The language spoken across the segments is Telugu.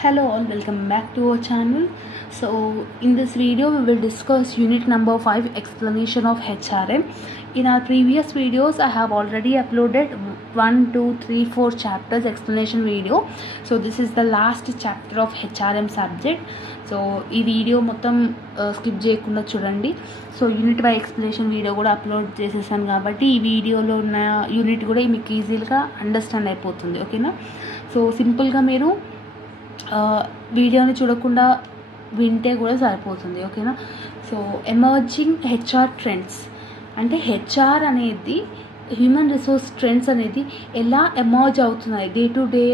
Hello all, welcome back to our channel. So in this video we will discuss unit number 5, explanation of HRM. In our previous videos I have already uploaded 1, 2, 3, 4 chapters explanation video. So this is the last chapter of HRM subject. So ఈ వీడియో మొత్తం స్కిప్ చేయకుండా చూడండి. So unit by explanation video కూడా అప్లోడ్ చేసేసాను కాబట్టి ఈ వీడియోలో ఉన్న యూనిట్ కూడా మీకు ఈజీగా అండర్స్టాండ్ అయిపోతుంది. ఓకేనా? సో సింపుల్గా మీరు వీడియోని చూడకుండా వింటే కూడా సరిపోతుంది. ఓకేనా? సో ఎమర్జింగ్ హెచ్ఆర్ ట్రెండ్స్ అంటే హెచ్ఆర్ అనేది హ్యూమన్ రిసోర్స్ ట్రెండ్స్ అనేది ఎలా ఎమర్జ్ అవుతున్నాయి డే టు డే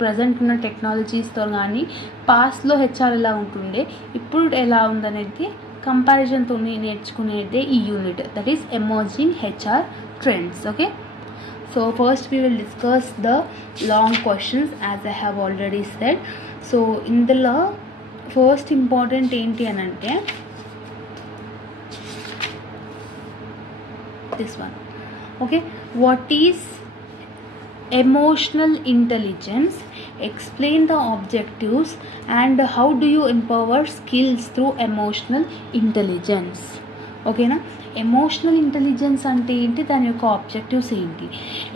ప్రజెంట్ ఉన్న టెక్నాలజీస్తో, కానీ పాస్ట్లో హెచ్ఆర్ ఎలా ఉంటుండే ఇప్పుడు ఎలా ఉందనేది కంపారిజన్తో నేర్చుకునేదే ఈ unit, that is emerging HR trends. Okay, so first we will discuss the long questions as I have already said. So in the law first important enti anante this one. Okay, what is emotional intelligence? Explain the objectives and how do you empower skills through emotional intelligence. ఓకేనా? ఎమోషనల్ ఇంటెలిజెన్స్ అంటే ఏంటి, దాని యొక్క ఆబ్జెక్టివ్స్ ఏంటి?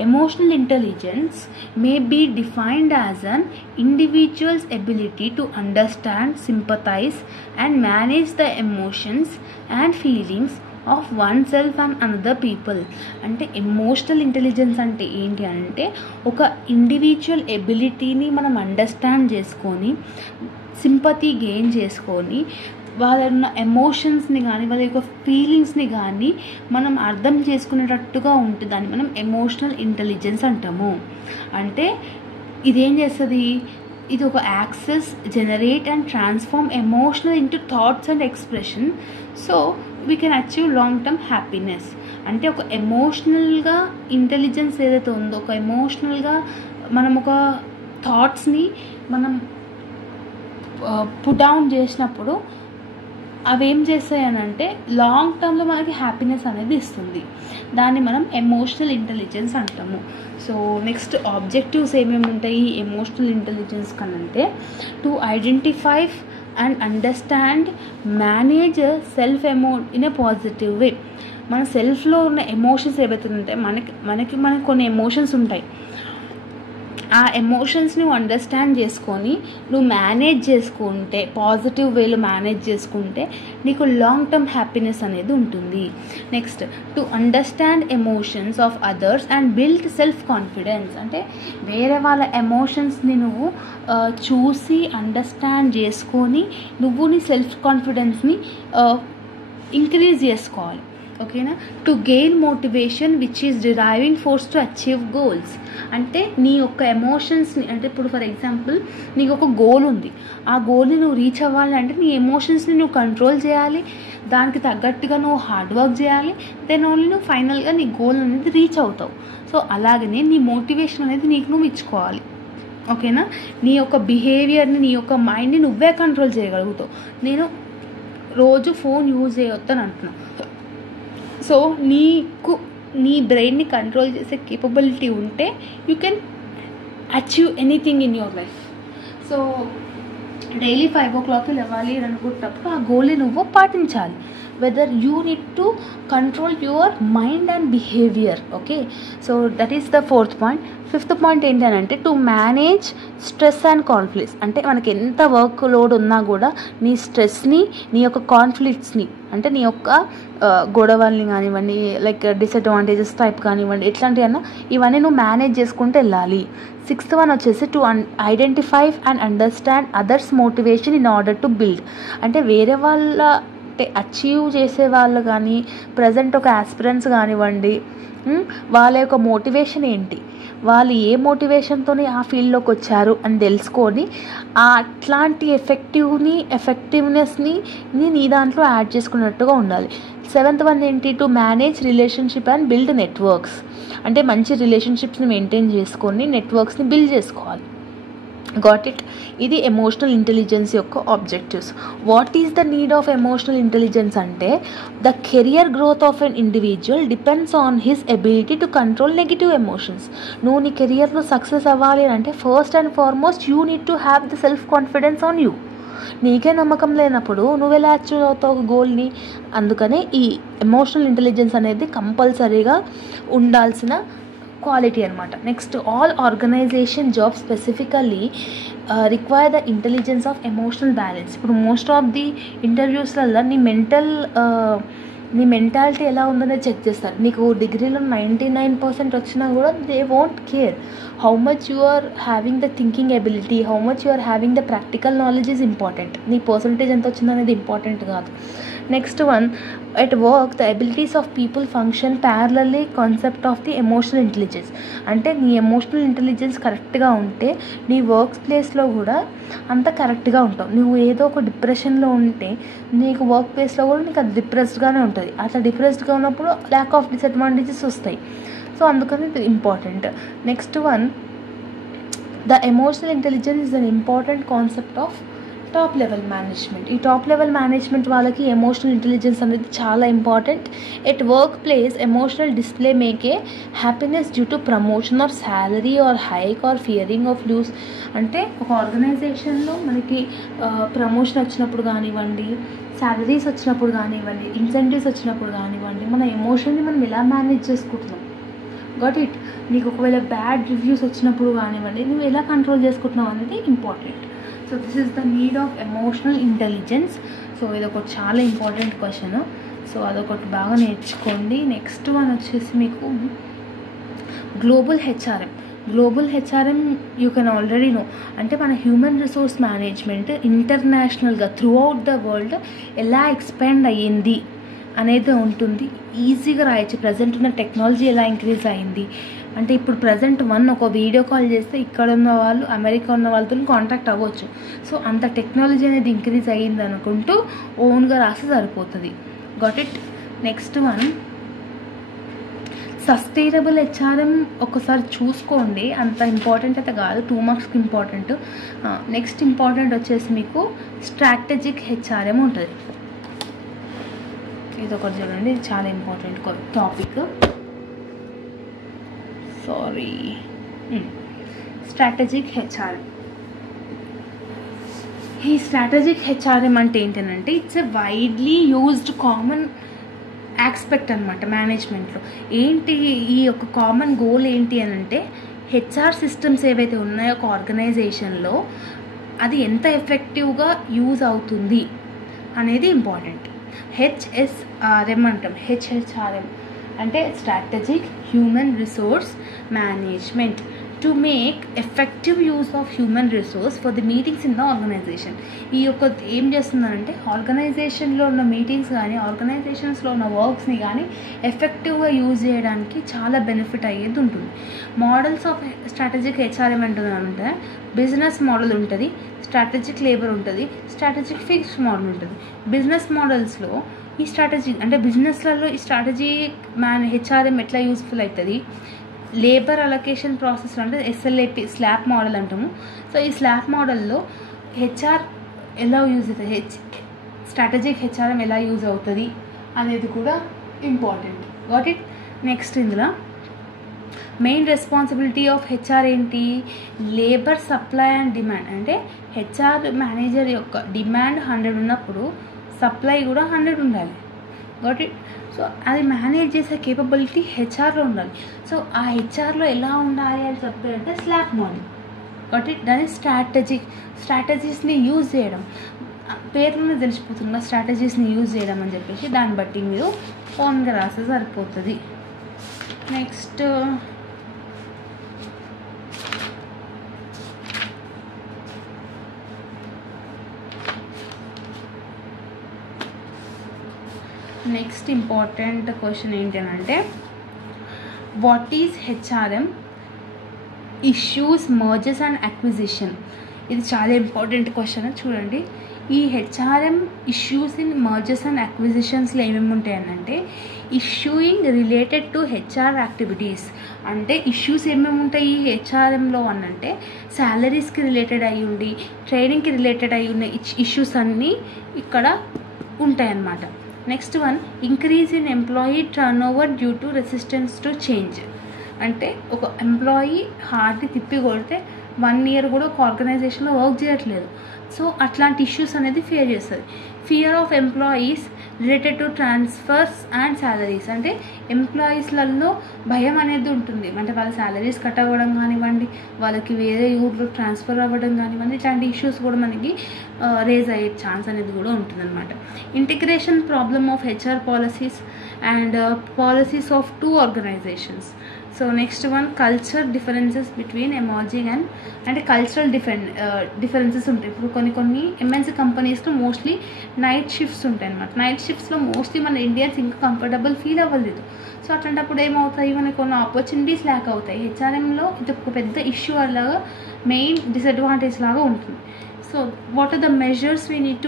Emotional intelligence may be defined as an individual's ability to understand, sympathize and manage the emotions and feelings of one self and another people. అంటే ఎమోషనల్ ఇంటెలిజెన్స్ అంటే ఏంటి అంటే ఒక ఇండివిజువల్ ఎబిలిటీని మనం అండర్స్టాండ్ చేసుకొని, సింపతి గెయిన్ చేసుకొని, వాళ్ళ ఉన్న ఎమోషన్స్ని కానీ వాళ్ళ యొక్క ఫీలింగ్స్ని కానీ మనం అర్థం చేసుకునేటట్టుగా ఉంటుంది. దాన్ని మనం ఎమోషనల్ ఇంటెలిజెన్స్ అంటాము. అంటే ఇదేం చేస్తుంది, ఇది ఒక access, generate and transform emotional into thoughts and expression, so we can achieve long term happiness. అంటే ఒక ఎమోషనల్గా ఇంటెలిజెన్స్ ఏదైతే ఉందో, ఒక ఎమోషనల్గా మనం ఒక థాట్స్ని మనం పుట్ డౌన్ చేసినప్పుడు అవి ఏం చేస్తాయి అని అంటే లాంగ్ టర్మ్లో మనకి హ్యాపీనెస్ అనేది ఇస్తుంది. దాన్ని మనం ఎమోషనల్ ఇంటెలిజెన్స్ అంటాము. సో నెక్స్ట్ ఆబ్జెక్టివ్స్ ఏమేమి ఉంటాయి ఎమోషనల్ ఇంటెలిజెన్స్ కనంటే, to identify and understand, manage self in a positive way. మన సెల్ఫ్లో ఉన్న ఎమోషన్స్ ఏవైతే ఉంటాయి, మనకి కొన్ని ఎమోషన్స్ ఉంటాయి. ఆ ఎమోషన్స్ నువ్వు అండర్స్టాండ్ చేసుకొని నువ్వు మేనేజ్ చేసుకుంటే, పాజిటివ్ వేలో మేనేజ్ చేసుకుంటే నీకు లాంగ్ టర్మ్ హ్యాపీనెస్ అనేది ఉంటుంది. Next, to understand emotions of others and build self confidence. అంటే వేరే వాళ్ళ ఎమోషన్స్ని నువ్వు చూసి అండర్స్టాండ్ చేసుకొని నువ్వు నీ సెల్ఫ్ కాన్ఫిడెన్స్ని ఇంక్రీజ్ చేసుకోవాలి. ఓకేనా? To gain motivation which is deriving force to achieve goals. అంటే నీ యొక్క ఎమోషన్స్ని, అంటే ఇప్పుడు ఫర్ ఎగ్జాంపుల్ నీకు ఒక గోల్ ఉంది, ఆ గోల్ని నువ్వు రీచ్ అవ్వాలి అంటే నీ ఎమోషన్స్ని నువ్వు కంట్రోల్ చేయాలి, దానికి తగ్గట్టుగా నువ్వు హార్డ్ వర్క్ చేయాలి, దెన్ ఓన్లీ నువ్వు ఫైనల్గా నీ గోల్ అనేది రీచ్ అవుతావు. సో అలాగనే నీ మోటివేషన్ అనేది నీకు నువ్వు ఇచ్చుకోవాలి. ఓకేనా? నీ యొక్క బిహేవియర్ని, నీ యొక్క మైండ్ని నువ్వే కంట్రోల్ చేయగలుగుతావు. నేను రోజు ఫోన్ యూజ్ చేయొద్దని అంటున్నాను, సో నీకు నీ బ్రెయిన్ని కంట్రోల్ చేసే కేపబిలిటీ ఉంటే you can achieve anything in your life. So daily 5 o'clock లేవాలి అనుకుంటున్నప్పుడు ఆ గోల్ని నువ్వు పాటించాలి. Whether you need to control your mind and behaviour. Okay, so that is the 4th point. 5th point ఏంటంటే to manage stress and conflicts. అంటే మనకి ఎంత వర్క్ లోడ్ ఉన్నా కూడా నీ స్ట్రెస్ని, నీ యొక్క కాన్ఫ్లిక్ట్స్ని, అంటే నీ యొక్క గొడవల్ని కానివ్వండి, లైక్ డిసడ్వాంటేజెస్ టైప్ కానివ్వండి, ఎట్లాంటివన్నా ఇవన్నీ నువ్వు మేనేజ్ చేసుకుంటూ వెళ్ళాలి. 6th one వచ్చేసి to identify and understand others motivation in order to build. అంటే వేరే వాళ్ళ అచీవ్ చేసే వాళ్ళు కానీ, ప్రజెంట్ ఒక ఆస్పిరెంట్స్ కానివ్వండి, వాళ్ళ యొక్క మోటివేషన్ ఏంటి, వాళ్ళు ఏ మోటివేషన్తో ఆ ఫీల్డ్లోకి వచ్చారు అని తెలుసుకొని అట్లాంటి ఎఫెక్టివ్నెస్ని నీ దాంట్లో యాడ్ చేసుకున్నట్టుగా ఉండాలి. 7th one ఏంటి, to manage relationship and build networks. అంటే మంచి రిలేషన్షిప్స్ని మెయింటైన్ చేసుకొని నెట్వర్క్స్ని బిల్డ్ చేసుకోవాలి. Got it. ఇది ఎమోషనల్ ఇంటెలిజెన్స్ యొక్క objectives. What is the need of emotional intelligence అంటే the career growth of an individual depends on his ability to control negative emotions. నువ్వు నీ కెరియర్లో సక్సెస్ అవ్వాలి అంటే first and foremost you need to have the self confidence on you. నీకే నమ్మకం లేనప్పుడు నువ్వు ఎలా అచీవ్ అవుతావు గోల్ని? అందుకనే ఈ ఎమోషనల్ ఇంటెలిజెన్స్ అనేది కంపల్సరీగా ఉండాల్సిన క్వాలిటీ అనమాట. Next, all organization job specifically require the intelligence of emotional balance. ఇప్పుడు మోస్ట్ ఆఫ్ ది ఇంటర్వ్యూస్లలో నీ మెంటాలిటీ ఎలా ఉందనేది చెక్ చేస్తారు. నీకు డిగ్రీలో 99% వచ్చినా కూడా they won't care. How much you are having the thinking ability, how much you are having the practical knowledge is important. నీ పర్సంటేజ్ ఎంత వచ్చిందనేది ఇంపార్టెంట్ కాదు. Next one, at work the abilities of people function parallelly concept of the emotional intelligence. అంటే నీ ఎమోషనల్ ఇంటెలిజెన్స్ కరెక్ట్గా ఉంటే నీ వర్క్ ప్లేస్లో కూడా అంత కరెక్ట్గా ఉంటావు. నువ్వు ఏదో ఒక డిప్రెషన్లో ఉంటే నీకు వర్క్ ప్లేస్లో కూడా నీకు అది డిప్రెస్డ్గానే ఉంటుంది. అట్లా డిప్రెస్డ్గా ఉన్నప్పుడు ల్యాక్ ఆఫ్ డిసడ్వాంటేజెస్ వస్తాయి. సో అందుకని ఇది important. Next one, the emotional intelligence is an important concept of top level management. ఈ టాప్ లెవెల్ మేనేజ్మెంట్ వాళ్ళకి ఎమోషనల్ ఇంటెలిజెన్స్ అనేది చాలా important. At work place emotional display make a happiness due to promotion or salary or hike or fearing of lose. అంటే ఒక ఆర్గనైజేషన్లో మనకి ప్రమోషన్ వచ్చినప్పుడు కానివ్వండి, శాలరీస్ వచ్చినప్పుడు కానివ్వండి, ఇన్సెంటివ్స్ వచ్చినప్పుడు కానివ్వండి, మన ఎమోషన్ని మనం ఎలా మేనేజ్ చేసుకుంటున్నాం. Got it. నీకు ఒకవేళ బ్యాడ్ రివ్యూస్ వచ్చినప్పుడు కానివ్వండి, నువ్వు ఎలా కంట్రోల్ చేసుకుంటున్నావు అనేది important. So this is the need of emotional intelligence. So ఇది ఒక చాలా ఇంపార్టెంట్ క్వశ్చన్. సో అదొకటి బాగా నేర్చుకోండి. నెక్స్ట్ వన్ వచ్చేసి మీకు global HRM. Global HRM you can already know. అంటే మన హ్యూమన్ రిసోర్స్ మేనేజ్మెంట్ ఇంటర్నేషనల్గా త్రూ అవుట్ ద వరల్డ్ ఎలా ఎక్స్పాండ్ అయ్యింది అనేది ఉంటుంది. ఈజీగా రాయొచ్చు. ప్రజెంట్ ఉన్న టెక్నాలజీ ఎలా ఇంక్రీజ్ అయింది అంటే ఇప్పుడు ప్రజెంట్ ఒక వీడియో కాల్ చేస్తే ఇక్కడ ఉన్న వాళ్ళు అమెరికా ఉన్న వాళ్ళతో కాంటాక్ట్ అవ్వచ్చు. సో అంత టెక్నాలజీ అనేది ఇంక్రీజ్ అయ్యింది అనుకుంటూ ఓన్గా రాస్తే సరిపోతుంది. Got it. Next one, sustainable HRM ఒకసారి చూసుకోండి. అంత ఇంపార్టెంట్ అయితే కాదు, 2 మార్క్స్కి ఇంపార్టెంట్. నెక్స్ట్ ఇంపార్టెంట్ వచ్చేసి మీకు స్ట్రాటజిక్ హెచ్ఆర్ఎం ఉంటుంది. ఇది ఒకటి చూడండి, ఇది చాలా ఇంపార్టెంట్ టాపిక్. Strategic HRM. ఈ స్ట్రాటజిక్ హెచ్ఆర్ఎం అంటే ఏంటంటే it's a widely used common aspect అనమాట మేనేజ్మెంట్లో. ఏంటి ఈ యొక్క కామన్ గోల్ ఏంటి అని అంటే హెచ్ఆర్ సిస్టమ్స్ ఏవైతే ఉన్నాయో ఒక ఆర్గనైజేషన్లో అది ఎంత ఎఫెక్టివ్గా యూజ్ అవుతుంది అనేది ఇంపార్టెంట్. హెచ్ఎస్ఆర్ఎం అంటాం. హెచ్హెచ్ఆర్ఎం అంటే strategic human resource management to make effective use of human resource for the meetings in the organization. ఈ యొక్క ఏం చేస్తుందంటే ఆర్గనైజేషన్లో ఉన్న మీటింగ్స్ కానీ ఆర్గనైజేషన్స్లో ఉన్న వర్క్స్ని కానీ ఎఫెక్టివ్గా యూజ్ చేయడానికి చాలా బెనిఫిట్ అయ్యేది ఉంటుంది. మోడల్స్ ఆఫ్ స్ట్రాటజిక్ హెచ్ఆర్ఎం అంటే బిజినెస్ మోడల్ ఉంటుంది, స్ట్రాటజిక్ లేబర్ ఉంటుంది, స్ట్రాటజిక్ ఫిక్స్డ్ మోడల్ ఉంటుంది. బిజినెస్ మోడల్స్లో ఈ స్ట్రాటజీ అంటే బిజినెస్లలో ఈ స్ట్రాటజీ హెచ్ఆర్ఎం ఎట్లా యూస్ఫుల్ అవుతుంది. లేబర్ అలొకేషన్ ప్రాసెస్ అంటే ఎస్ఎల్ఏపి స్లాబ్ మోడల్ అంటాము. సో ఈ స్లాబ్ మోడల్లో హెచ్ఆర్ ఎలా యూజ్ అవుతుంది, స్ట్రాటజిక్ హెచ్ఆర్ఎం ఎలా యూజ్ అవుతుంది అనేది కూడా ఇంపార్టెంట్. Got it. నెక్స్ట్ ఇందులో మెయిన్ రెస్పాన్సిబిలిటీ ఆఫ్ హెచ్ఆర్ ఏంటి, లేబర్ సప్లై అండ్ డిమాండ్. అంటే హెచ్ఆర్ మేనేజర్ యొక్క డిమాండ్ 100 ఉన్నప్పుడు సప్లై కూడా 100 ఉండాలి. Got it. సో అది మేనేజ్ చేసే కేపబిలిటీ హెచ్ఆర్లో ఉండాలి. సో ఆ హెచ్ఆర్లో ఎలా ఉండాలి అని చెప్పారంటే స్లాబ్ మోడల్. Got it. దాని స్ట్రాటజీస్ని యూజ్ చేయడం, పేర్లోనే తెలిసిపోతుంది స్ట్రాటజీస్ని యూజ్ చేయడం అని చెప్పేసి దాన్ని బట్టి మీరు ఓన్గా రాస్తే సరిపోతుంది. నెక్స్ట్ ఇంపార్టెంట్ క్వశ్చన్ ఏంటి అంటే what is HRM issues mergers and acquisition. ఇది చాలా ఇంపార్టెంట్ క్వశ్చన్. చూడండి, ఈ HRM issues in mergers and అక్విజిషన్స్లో ఏమేమి ఉంటాయనంటే issuing related to HR activities. అంటే ఇష్యూస్ ఏమేమి ఉంటాయి ఈ హెచ్ఆర్ఎంలో అనంటే శాలరీస్కి రిలేటెడ్ అయ్యి ఉండి ట్రైనింగ్కి రిలేటెడ్ అయ్యి ఉన్న ఇష్యూస్ అన్నీ ఇక్కడ ఉంటాయన్నమాట. Next one increase in employee turn over due to resistance to change. అంటే ఒక ఎంప్లాయీ హార్ట్ని తిప్పి కొడితే 1 year కూడా ఒక ఆర్గనైజేషన్లో వర్క్ చేయట్లేదు. సో అట్లాంటి ఇష్యూస్ అనేది ఫేస్ చేస్తుంది. Fear of employees related to transfers and salaries. అంటే ఎంప్లాయీస్లలో భయం అనేది ఉంటుంది. అంటే వాళ్ళ శాలరీస్ కట్ అవ్వడం కానివ్వండి, వాళ్ళకి వేరే ఊర్లో ట్రాన్స్ఫర్ అవ్వడం కానివ్వండి, ఇట్లాంటి ఇష్యూస్ కూడా మనకి రేజ్ అయ్యే ఛాన్స్ అనేది కూడా ఉంటుందన్నమాట. Integration problem of HR policies and policies of 2 organizations. So next one culture differences between emerging and అంటే కల్చరల్ డిఫరెన్సెస్ ఉంటాయి. ఇప్పుడు కొన్ని ఎంఎన్సీ కంపెనీస్లో మోస్ట్లీ నైట్ షిఫ్ట్స్ ఉంటాయి అన్నమాట. నైట్ షిఫ్ట్స్లో మోస్ట్లీ మన ఇండియన్స్ ఇంకా కంఫర్టబుల్ ఫీల్ అవ్వలేదు. సో అట్లాంటప్పుడు ఏమవుతాయి, మనకు కొన్ని ఆపర్చునిటీస్ ల్యాక్ అవుతాయి. హెచ్ఆర్ఎంలో ఇది ఒక పెద్ద ఇష్యూ అలాగా మెయిన్ డిసడ్వాంటేజ్ లాగా ఉంటుంది. So what are the measures we need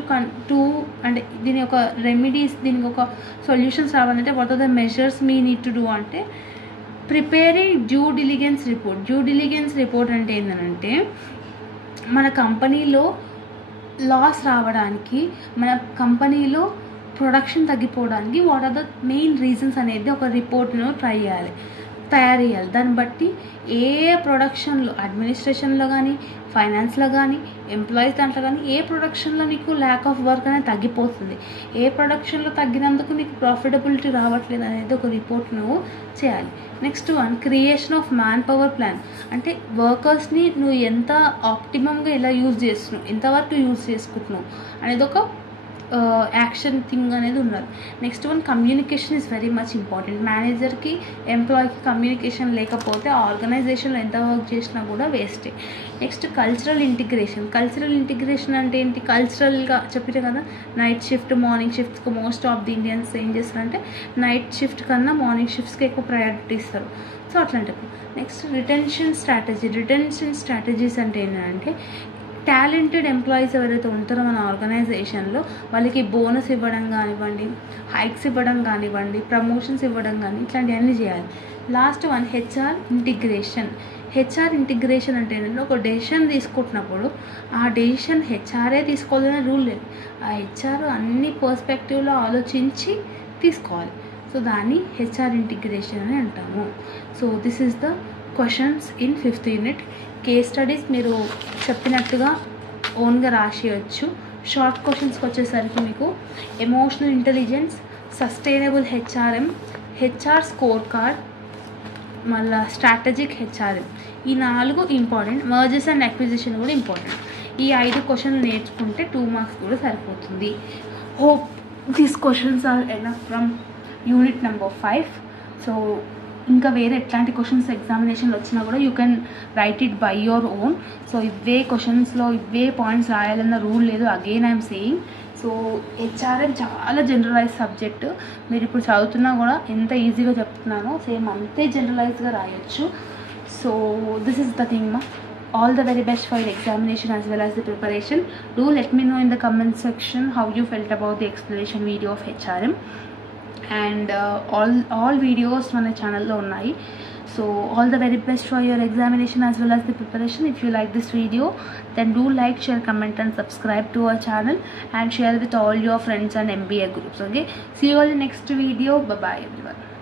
to అంటే దీని ఒక రెమెడీస్, దీనికి ఒక సొల్యూషన్స్ రావాలంటే what are the measures we need to do అంటే preparing due diligence report. Due diligence report అంటే ఏంటంటే మన కంపెనీలో లాస్ రావడానికి, మన కంపెనీలో ప్రొడక్షన్ తగ్గిపోవడానికి what are the main reasons అనేది ఒక రిపోర్ట్ను తయారు చేయాలి. దాన్ని బట్టి ఏ ప్రొడక్షన్లో అడ్మినిస్ట్రేషన్లో కానీ, ఫైనాన్స్లో కానీ, ఎంప్లాయీస్ దాంట్లో కానీ ఏ ప్రొడక్షన్లో నీకు ల్యాక్ ఆఫ్ వర్క్ అనేది తగ్గిపోతుంది, ఏ ప్రొడక్షన్లో తగ్గినందుకు నీకు ప్రాఫిటబిలిటీ రావట్లేదు అనేది ఒక రిపోర్ట్ నువ్వు చేయాలి. Next one creation of man power plan. అంటే వర్కర్స్ని నువ్వు ఎంత ఆప్టిమమ్గా ఎలా యూజ్ చేస్తున్నావు, ఎంతవరకు యూజ్ చేసుకుంటున్నావు అనేది ఒక యాక్షన్ థింగ్ అనేది ఉన్నది. Next one communication is very much important. మేనేజర్కి ఎంప్లాయీకి కమ్యూనికేషన్ లేకపోతే ఆర్గనైజేషన్లో ఎంత వర్క్ చేసినా కూడా వేస్టే. Next cultural integration. Cultural integration అంటే ఏంటి, కల్చరల్గా చెప్పితే కదా నైట్ షిఫ్ట్ మార్నింగ్ షిఫ్ట్స్కి మోస్ట్ ఆఫ్ ది ఇండియన్స్ ఏం చేస్తారంటే నైట్ షిఫ్ట్ కన్నా మార్నింగ్ షిఫ్ట్స్కి ఎక్కువ ప్రయారిటీ ఇస్తారు. సో అట్లాంటివి. నెక్స్ట్ రిటెన్షన్ స్ట్రాటజీస్ అంటే ఏంటంటే టాలెంటెడ్ ఎంప్లాయీస్ ఎవరైతే ఉంటారో మన ఆర్గనైజేషన్లో వాళ్ళకి బోనస్ ఇవ్వడం కానివ్వండి, హైక్స్ ఇవ్వడం కానివ్వండి, ప్రమోషన్స్ ఇవ్వడం కానీ ఇట్లాంటివన్నీ చేయాలి. లాస్ట్ వన్ హెచ్ఆర్ ఇంటిగ్రేషన్ అంటే ఏంటంటే ఒక డెసిషన్ తీసుకుంటున్నప్పుడు ఆ డెసిషన్ హెచ్ఆర్ఏ తీసుకోవాలనే రూల్ లేదు. ఆ హెచ్ఆర్ అన్ని పర్స్పెక్టివ్లో ఆలోచించి తీసుకోవాలి. సో దాన్ని హెచ్ఆర్ ఇంటిగ్రేషన్ అని అంటాము. So this is the questions in 5th unit. Case studies మీరు చెప్పినట్టుగా ఓన్గా రాసేయచ్చు. షార్ట్ క్వశ్చన్స్కి వచ్చేసరికి మీకు emotional intelligence, sustainable HRM, HR score card, మళ్ళీ స్ట్రాటజిక్ హెచ్ఆర్ఎం, ఈ 4 ఇంపార్టెంట్. మర్జర్స్ అండ్ అక్విజిషన్ కూడా ఇంపార్టెంట్. ఈ 5 క్వశ్చన్లు నేర్చుకుంటే 2 marks కూడా సరిపోతుంది. Hope these questions are enough from unit number 5. So ఇంకా వేరే ఎట్లాంటి క్వశ్చన్స్ ఎగ్జామినేషన్లో వచ్చినా కూడా you can write it by your own. So ఇవే క్వశ్చన్స్లో ఇవే పాయింట్స్ రాయాలన్న రూల్ లేదు. Again I'm saying. So HRM చాలా జనరలైజ్ సబ్జెక్టు. మీరు ఇప్పుడు చదువుతున్నా కూడా ఎంత ఈజీగా చెప్తున్నానో సేమ్ అంతే జనరలైజ్గా రాయొచ్చు. So this is the thing. All the very best for your examination as well as the preparation. Do let me know in the comment section how you felt about the explanation video of HRM. And all videos మన ఛానల్లో ఉన్నాయి. So all the very best for your examination as well as the preparation. If you like this video, then do like, share, comment and subscribe to our channel and share with all your friends and MBA groups. Okay, see you all in the next video. Bye bye everyone.